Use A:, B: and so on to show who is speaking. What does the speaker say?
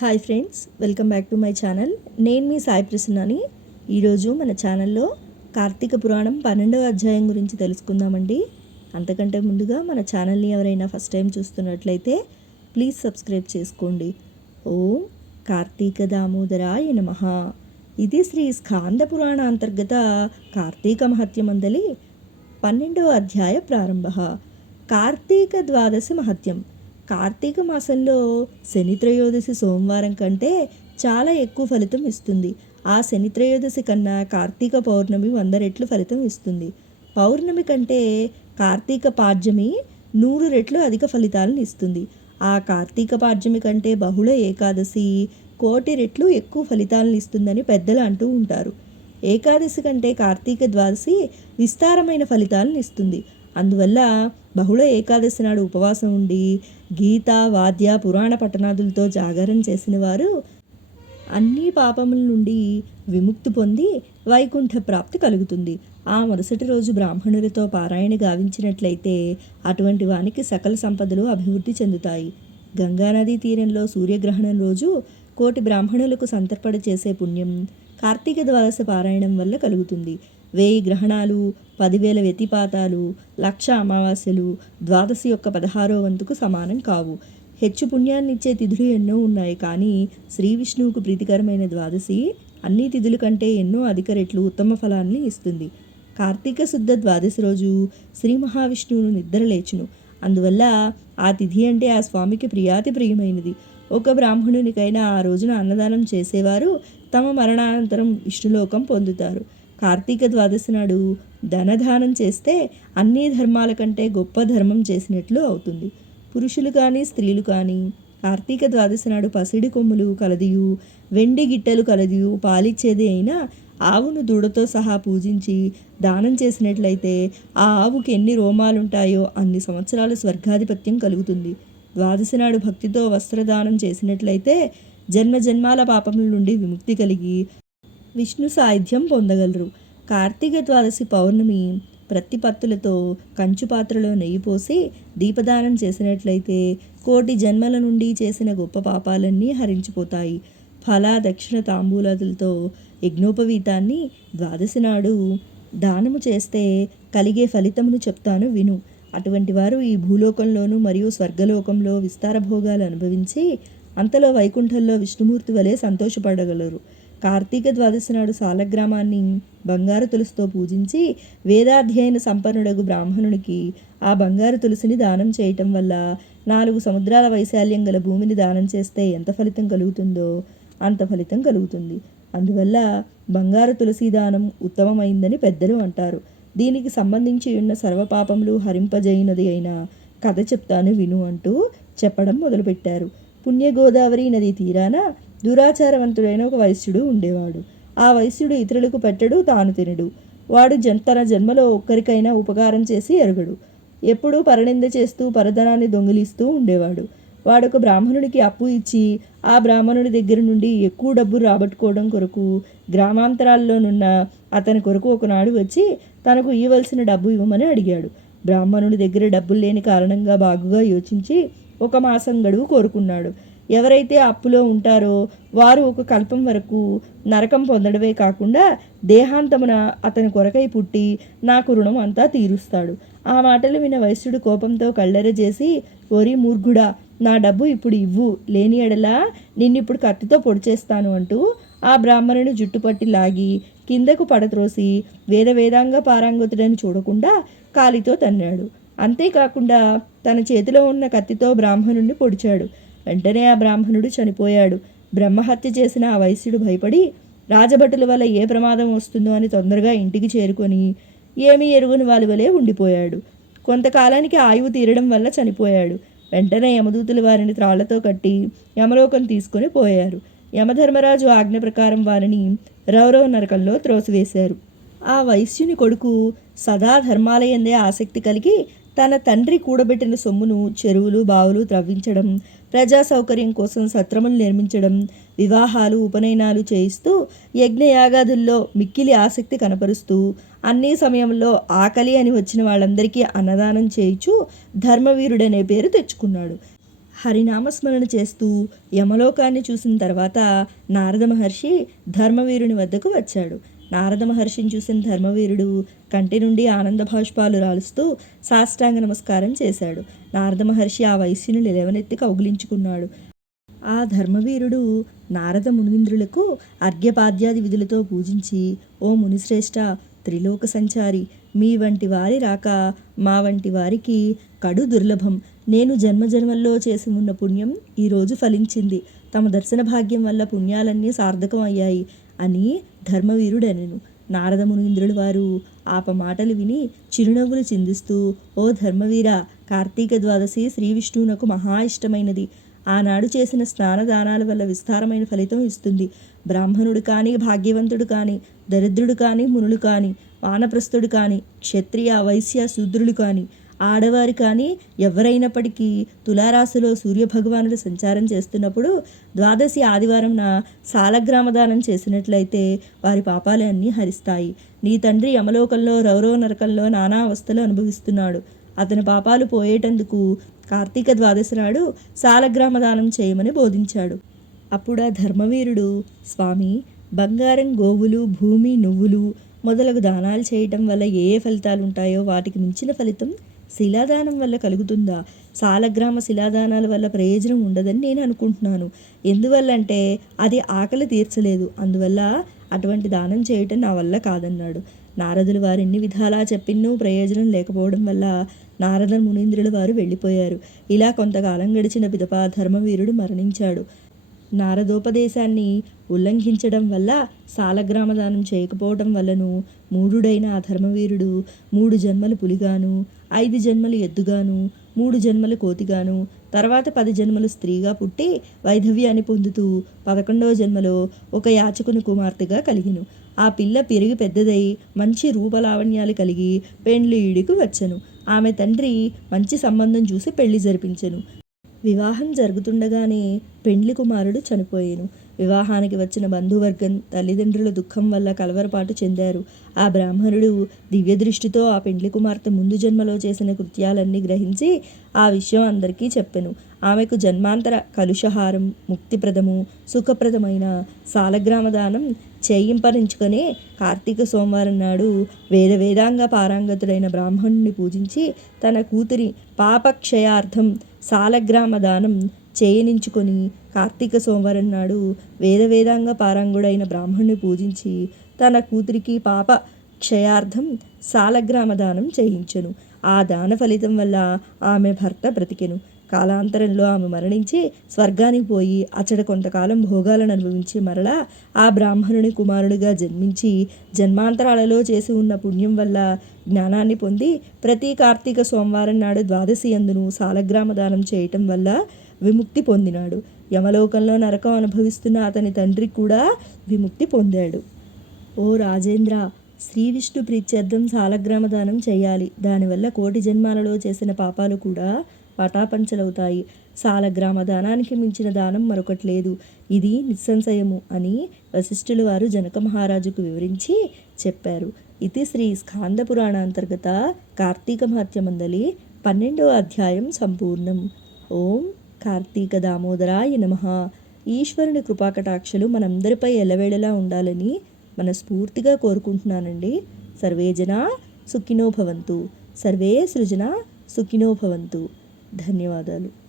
A: Hi friends welcome back to my channel. నేను మీ సాయి ప్రసన్నని. ఈరోజు మన ఛానల్లో కార్తీక పురాణం పన్నెండవ అధ్యాయం గురించి తెలుసుకుందామండి. అంతకంటే ముందుగా మన ఛానల్ని ఎవరైనా ఫస్ట్ టైం చూస్తున్నట్లయితే ప్లీజ్ సబ్స్క్రైబ్ చేసుకోండి. ఓం కార్తీక దామోదరాయ నమ. ఇది శ్రీ స్కాంద పురాణ అంతర్గత కార్తీక మహత్యమందలి పన్నెండవ అధ్యాయ ప్రారంభ. కార్తీక ద్వాదశి మహత్యం. కార్తీక మాసంలో శని త్రయోదశి సోమవారం కంటే చాలా ఎక్కువ ఫలితం ఇస్తుంది. ఆ శని త్రయోదశి కన్నా కార్తీక పౌర్ణమి వంద రెట్లు ఫలితం ఇస్తుంది. పౌర్ణమి కంటే కార్తీక పాడ్యమి నూరు రెట్లు అధిక ఫలితాలను ఇస్తుంది. ఆ కార్తీక పాడ్యమి కంటే బహుళ ఏకాదశి కోటి రెట్లు ఎక్కువ ఫలితాలను ఇస్తుందని పెద్దలు అంటూ ఉంటారు. ఏకాదశి కంటే కార్తీక ద్వాదశి విస్తారమైన ఫలితాలను ఇస్తుంది. అందువల్ల బహుళ ఏకాదశి నాడు ఉపవాసం ఉండి గీత వాద్య పురాణ పట్టణాదులతో జాగరణ చేసిన వారు అన్ని పాపముల నుండి విముక్తి పొంది వైకుంఠ ప్రాప్తి కలుగుతుంది. ఆ మరుసటి రోజు బ్రాహ్మణులతో పారాయణ గావించినట్లయితే అటువంటి వానికి సకల సంపదలు అభివృద్ధి చెందుతాయి. గంగానదీ తీరంలో సూర్యగ్రహణం రోజు కోటి బ్రాహ్మణులకు సంతర్పణ చేసే పుణ్యం కార్తీక ద్వాదశ పారాయణం వల్ల కలుగుతుంది. వెయ్యి గ్రహణాలు పదివేల వ్యతిపాతాలు లక్ష అమావాస్యలు ద్వాదశి యొక్క పదహారో వంతుకు సమానం కావు. హెచ్చు పుణ్యాన్నిచ్చే తిథులు ఎన్నో ఉన్నాయి కానీ శ్రీ విష్ణువుకు ప్రీతికరమైన ద్వాదశి అన్ని తిథుల కంటే ఎన్నో అధిక రెట్లు ఉత్తమ ఫలాన్ని ఇస్తుంది. కార్తీక శుద్ధ ద్వాదశి రోజు శ్రీ మహావిష్ణువును నిద్ర లేచును. అందువల్ల ఆ తిథి అంటే ఆ స్వామికి ప్రియాతి ప్రియమైనది. ఒక బ్రాహ్మణునికైనా ఆ రోజున అన్నదానం చేసేవారు తమ మరణానంతరం విష్ణులోకం పొందుతారు. కార్తీక ద్వాదశి నాడు ధనదానం చేస్తే అన్ని ధర్మాల కంటే గొప్ప ధర్మం చేసినట్లు అవుతుంది. పురుషులు కానీ స్త్రీలు కానీ కార్తీక ద్వాదశి నాడు పసిడి కొమ్ములు కలదియు వెండి గిట్టెలు కలదియు పాలిచ్చేది అయినా ఆవును దూడతో సహా పూజించి దానం చేసినట్లయితే ఆ ఆవుకి ఎన్ని రోమాలుంటాయో అన్ని సంవత్సరాలు స్వర్గాధిపత్యం కలుగుతుంది. ద్వాదశి నాడు భక్తితో వస్త్రదానం చేసినట్లయితే జన్మ జన్మాల పాపముల నుండి విముక్తి కలిగి విష్ణు సాయుధ్యం పొందగలరు. కార్తీక ద్వాదశి పౌర్ణమి ప్రతిపత్తులతో కంచు పాత్రలో నెయ్యి పోసి దీపదానం చేసినట్లయితే కోటి జన్మల నుండి చేసిన గొప్ప పాపాలన్నీ హరించిపోతాయి. ఫల దక్షిణ తాంబూలాదులతో యజ్ఞోపవీతాన్ని ద్వాదశి నాడు దానము చేస్తే కలిగే ఫలితమును చెప్తాను విను. అటువంటి వారు ఈ భూలోకంలోనూ మరియు స్వర్గలోకంలో విస్తార భోగాలు అనుభవించి అంతలో వైకుంఠంలో విష్ణుమూర్తి వలె సంతోషపడగలరు. కార్తీక ద్వాదశి నాడు సాలగ్రామాన్ని బంగారు తులసితో పూజించి వేదాధ్యయన సంపన్నుడగు బ్రాహ్మణునికి ఆ బంగారు తులసిని దానం చేయటం వల్ల నాలుగు సముద్రాల వైశాల్యం గల భూమిని దానం చేస్తే ఎంత ఫలితం కలుగుతుందో అంత ఫలితం కలుగుతుంది. అందువల్ల బంగారు తులసి దానం ఉత్తమమైందని పెద్దలు అంటారు. దీనికి సంబంధించి ఉన్న సర్వపాపములు హరింపజైనది అయిన కథ చెప్తాను విను అంటూ చెప్పడం మొదలుపెట్టారు. పుణ్యగోదావరి నది తీరాన దురాచారవంతుడైన ఒక వైశ్యుడు ఉండేవాడు. ఆ వైశ్యుడు ఇతరులకు పెట్టడు తాను తినడు. వాడు జన్ తన జన్మలో ఒక్కరికైనా ఉపకారం చేసి ఎరగడు. ఎప్పుడూ పరనింద చేస్తూ పరధనాన్ని దొంగిలిస్తూ ఉండేవాడు. వాడొక బ్రాహ్మణుడికి అప్పు ఇచ్చి ఆ బ్రాహ్మణుడి దగ్గర నుండి ఎక్కువ డబ్బు రాబట్టుకోవడం కొరకు గ్రామాంతరాల్లోనున్న అతని కొరకు ఒకనాడు వచ్చి తనకు ఇవ్వవలసిన డబ్బు ఇవ్వమని అడిగాడు. బ్రాహ్మణుడి దగ్గర డబ్బులు లేని కారణంగా బాగుగా యోచించి ఒక మాసం గడువు కోరుకున్నాడు. ఎవరైతే అప్పులో ఉంటారో వారు ఒక కల్పం వరకు నరకం పొందడమే కాకుండా దేహాంతమున అతని కొరకై పుట్టి నాకు రుణం అంతా తీరుస్తాడు. ఆ మాటలు విన వైశ్యుడు కోపంతో కళ్ళెర చేసి ఓరి మూర్ఘుడా నా డబ్బు ఇప్పుడు ఇవ్వు. లేని ఎడలా నిన్నిప్పుడు కత్తితో పొడిచేస్తాను అంటూ ఆ బ్రాహ్మణుని జుట్టుపట్టి లాగి కిందకు పడత్రోసి వేద వేదాంగ పారాంగతుడని చూడకుండా కాలితో తన్నాడు. అంతేకాకుండా తన చేతిలో ఉన్న కత్తితో బ్రాహ్మణుడిని పొడిచాడు. వెంటనే ఆ బ్రాహ్మణుడు చనిపోయాడు. బ్రహ్మహత్య చేసిన ఆ వైశ్యుడు భయపడి రాజభటుల వల్ల ఏ ప్రమాదం వస్తుందో అని తొందరగా ఇంటికి చేరుకొని ఏమీ ఎరుగుని వాళ్ళ వలె ఉండిపోయాడు. కొంతకాలానికి ఆయువు తీరడం వల్ల చనిపోయాడు. వెంటనే యమదూతులు వారిని త్రాళ్ళతో కట్టి యమలోకం తీసుకొని పోయారు. యమధర్మరాజు ఆజ్ఞ ప్రకారం వారిని రౌరవ నరకంలో త్రోసివేశారు. ఆ వైశ్యుని కొడుకు సదా ధర్మాలయందే ఆసక్తి కలిగి తన తండ్రి కూడబెట్టిన సొమ్మును చెరువులు బావులు త్రవ్వించడం ప్రజా సౌకర్యం కోసం సత్రములు నిర్మించడం వివాహాలు ఉపనయనాలు చేయిస్తూ యజ్ఞయాగాదుల్లో మిక్కిలి ఆసక్తి కనపరుస్తూ అన్ని సమయంలో ఆకలి అని వచ్చిన వాళ్ళందరికీ అన్నదానం చేయించు ధర్మవీరుడనే పేరు తెచ్చుకున్నాడు. హరినామస్మరణ చేస్తూ యమలోకాన్ని చూసిన తర్వాత నారద మహర్షి ధర్మవీరుని వద్దకు వచ్చాడు. నారద మహర్షిని చూసిన ధర్మవీరుడు కంటి నుండి ఆనంద భాష్పాలు రాలుస్తూ సాష్టాంగ నమస్కారం చేశాడు. నారద మహర్షి ఆ వైశ్యుని లేవనెత్తి కౌగిలించుకున్నాడు. ఆ ధర్మవీరుడు నారద మునీంద్రులకు అర్ఘ్యపాద్యాది విధులతో పూజించి ఓ మునిశ్రేష్ఠ త్రిలోక సంచారి మీ వంటి వారి రాక మా వంటి వారికి కడు దుర్లభం. నేను జన్మజన్మల్లో చేసి ఉన్న పుణ్యం ఈరోజు ఫలించింది. తమ దర్శన భాగ్యం వల్ల పుణ్యాలన్నీ సార్థకం అయ్యాయి అని ధర్మవీరుడనెను. నారదమునీంద్రుల వారు ఆప మాటలు విని చిరునవ్వులు చిందిస్తూ ఓ ధర్మవీర కార్తీక ద్వాదశి శ్రీ విష్ణువునకు మహా ఇష్టమైనది. ఆనాడు చేసిన స్నానదానాల వల్ల విస్తారమైన ఫలితం ఇస్తుంది. బ్రాహ్మణుడు కానీ భాగ్యవంతుడు కానీ దరిద్రుడు కానీ మునులు కానీ వానప్రస్థుడు కానీ క్షత్రియ వైశ్య శూద్రులు కానీ ఆడవారు కానీ ఎవరైనప్పటికీ తులారాశిలో సూర్యభగవానుడు సంచారం చేస్తున్నప్పుడు ద్వాదశి ఆదివారంన శాలగ్రామదానం చేసినట్లయితే వారి పాపాలు అన్నీ హరిస్తాయి. నీ తండ్రి యమలోకంలో రౌరవ నరకంలో నానా అవస్థలు అనుభవిస్తున్నాడు. అతని పాపాలు పోయేటందుకు కార్తీక ద్వాదశి నాడు సాలగ్రామదానం చేయమని బోధించాడు. అప్పుడు ఆ ధర్మవీరుడు స్వామి బంగారం గోవులు భూమి నువ్వులు మొదలగు దానాలు చేయటం వల్ల ఏ ఏ ఫలితాలు ఉంటాయో వాటికి మించిన ఫలితం శిలాదానం వల్ల కలుగుతుందా? సాలగ్రామ శిలాదానాల వల్ల ప్రయోజనం ఉండదని నేను అనుకుంటున్నాను. ఎందువల్లంటే అది ఆకలి తీర్చలేదు. అందువల్ల అటువంటి దానం చేయటం నా వల్ల కాదన్నాడు. నారదులు వారు ఎన్ని విధాలా చెప్పినూ ప్రయోజనం లేకపోవడం వల్ల నారద మునీంద్రుల వారు వెళ్ళిపోయారు. ఇలా కొంతకాలం గడిచిన పిదప ధర్మవీరుడు మరణించాడు. నారదోపదేశాన్ని ఉల్లంఘించడం వల్ల సాలగ్రామదానం చేయకపోవడం వల్లను మూఢుడైన ఆ ధర్మవీరుడు మూడు జన్మలు పులిగాను ఐదు జన్మలు ఎద్దుగాను మూడు జన్మలు కోతిగాను తర్వాత పది జన్మలు స్త్రీగా పుట్టి వైధవ్యాన్ని పొందుతూ పదకొండవ జన్మలో ఒక యాచకుని కుమార్తెగా కలిగిను. ఆ పిల్ల పెరిగి పెద్దదై మంచి రూపలావణ్యాలు కలిగి పెండ్లీడికి వచ్చను. ఆమె తండ్రి మంచి సంబంధం చూసి పెళ్ళి జరిపించెను. వివాహం జరుగుతుండగానే పెండ్లి కుమారుడు చనిపోయాను. వివాహానికి వచ్చిన బంధువర్గం తల్లిదండ్రుల దుఃఖం వల్ల కలవరపాటు చెందారు. ఆ బ్రాహ్మణుడు దివ్య దృష్టితో ఆ పెండ్లి కుమార్తె ముందు జన్మలో చేసిన కృత్యాలన్నీ గ్రహించి ఆ విషయం అందరికీ చెప్పెను. ఆమెకు జన్మాంతర కలుషహారం ముక్తిప్రదము సుఖప్రదమైన సాలగ్రామదానం చేయింపరించుకొని కార్తీక సోమవారం నాడు వేద వేదాంగ పారాంగతుడైన బ్రాహ్మణుని పూజించి తన కూతురి పాపక్షయార్థం సాలగ్రామ దానం చేయనించుకొని కార్తీక సోమవారం నాడు వేద వేదాంగ బ్రాహ్మణ్ణి పూజించి తన కూతురికి పాప క్షయార్థం సాలగ్రామ దానం చేయించెను. ఆ దాన ఫలితం వల్ల ఆమె భర్త బ్రతికెను. కాలాంతరంలో ఆమె మరణించి స్వర్గానికి పోయి అచ్చడ కొంతకాలం భోగాలను అనుభవించి మరలా ఆ బ్రాహ్మణుని కుమారుడిగా జన్మించి జన్మాంతరాలలో చేసి ఉన్న పుణ్యం వల్ల జ్ఞానాన్ని పొంది ప్రతి కార్తీక సోమవారం నాడు ద్వాదశి అందును సాలగ్రామ దానం చేయటం వల్ల విముక్తి పొందినాడు. యమలోకంలో నరకం అనుభవిస్తున్న అతని తండ్రి కూడా విముక్తి పొందాడు. ఓ రాజేంద్ర శ్రీ విష్ణు ప్రీత్యర్థం సాలగ్రామ దానం చేయాలి. దానివల్ల కోటి జన్మాలలో చేసిన పాపాలు కూడా పటాపంచలవుతాయి. సాలగ్రామ దానానికి మించిన దానం మరొకటి లేదు. ఇది నిస్సంశయము అని వశిష్ఠుల వారు జనక మహారాజుకు వివరించి చెప్పారు. ఇది శ్రీ స్కాంద పురాణ అంతర్గత కార్తీక మహత్యమందలి పన్నెండో అధ్యాయం సంపూర్ణం. ఓం కార్తీక దామోదరాయ నమ. ఈశ్వరుని కృపాకటాక్షలు మనందరిపై ఎలవేళలా ఉండాలని మనస్ఫూర్తిగా కోరుకుంటున్నానండి. సర్వేజన సుఖినో భవంతు. సర్వే సృజన సుఖినో భవంతు. ధన్యవాదాలు.